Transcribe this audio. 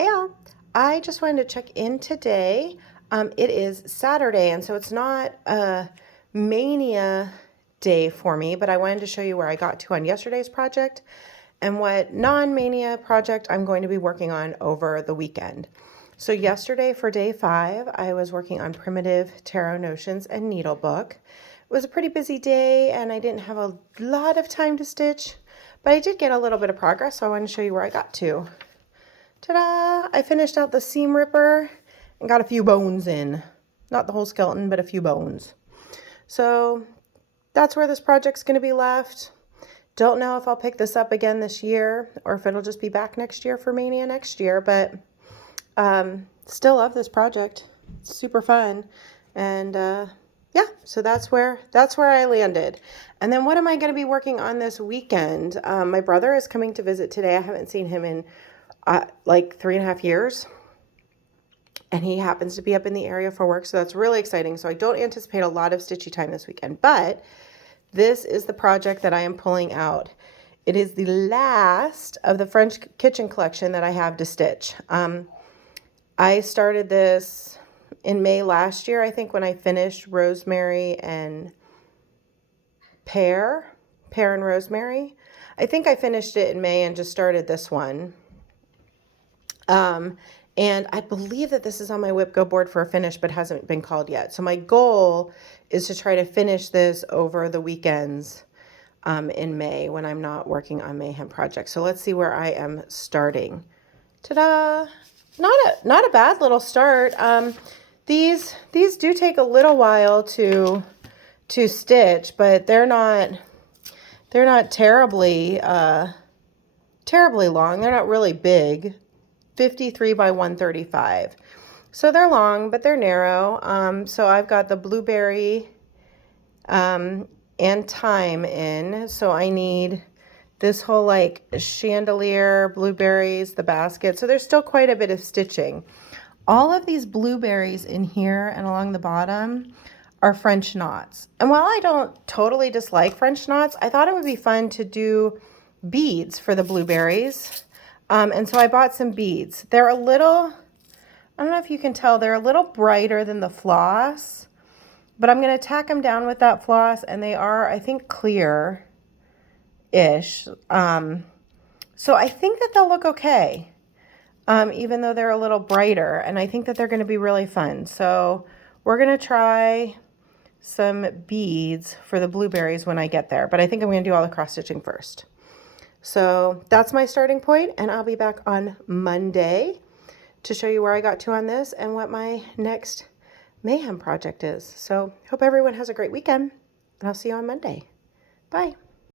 Hey all, I just wanted to check in today. It is Saturday, and so it's not a mania day for me, but I wanted to show you where I got to on yesterday's project and what non-mania project I'm going to be working on over the weekend. So yesterday for day 5, I was working on primitive tarot notions and needlebook. It was a pretty busy day and I didn't have a lot of time to stitch, but I did get a little bit of progress, so I wanted to show you where I got to. Ta-da! I finished out the seam ripper and got a few bones in. Not the whole skeleton, but a few bones. So that's where this project's going to be left. Don't know if I'll pick this up again this year or if it'll just be back next year for Mania next year, but still love this project. It's super fun. And yeah, so that's where I landed. And then what am I going to be working on this weekend? My brother is coming to visit today. I haven't seen him in like 3.5 years, and he happens to be up in the area for work, so that's really exciting. So I don't anticipate a lot of stitchy time this weekend, but this is the project that I am pulling out. It is the last of the French kitchen collection that I have to stitch. I started this in May last year, I think, when I finished Rosemary and Pear and Rosemary. I think I finished it in May and just started this one. And I believe that this is on my WIP Go board for a finish, but hasn't been called yet. So my goal is to try to finish this over the weekends in May when I'm not working on Mayhem projects. So let's see where I am starting. Ta-da! Not a bad little start. These do take a little while to stitch, but they're not terribly long. They're not really big. 53 by 135. So they're long, but they're narrow. So I've got the blueberry and thyme in. So I need this whole like chandelier, blueberries, the basket. So there's still quite a bit of stitching. All of these blueberries in here and along the bottom are French knots. And while I don't totally dislike French knots, I thought it would be fun to do beads for the blueberries. And so I bought some beads. They're a little, I don't know if you can tell, they're a little brighter than the floss, but I'm going to tack them down with that floss, and they are, I think, clear-ish. So I think that they'll look okay, even though they're a little brighter, and I think that they're going to be really fun. So we're going to try some beads for the blueberries when I get there, but I think I'm going to do all the cross-stitching first. So that's my starting point, and I'll be back on Monday to show you where I got to on this and what my next Mayhem project is. So hope everyone has a great weekend, and I'll see you on Monday. Bye.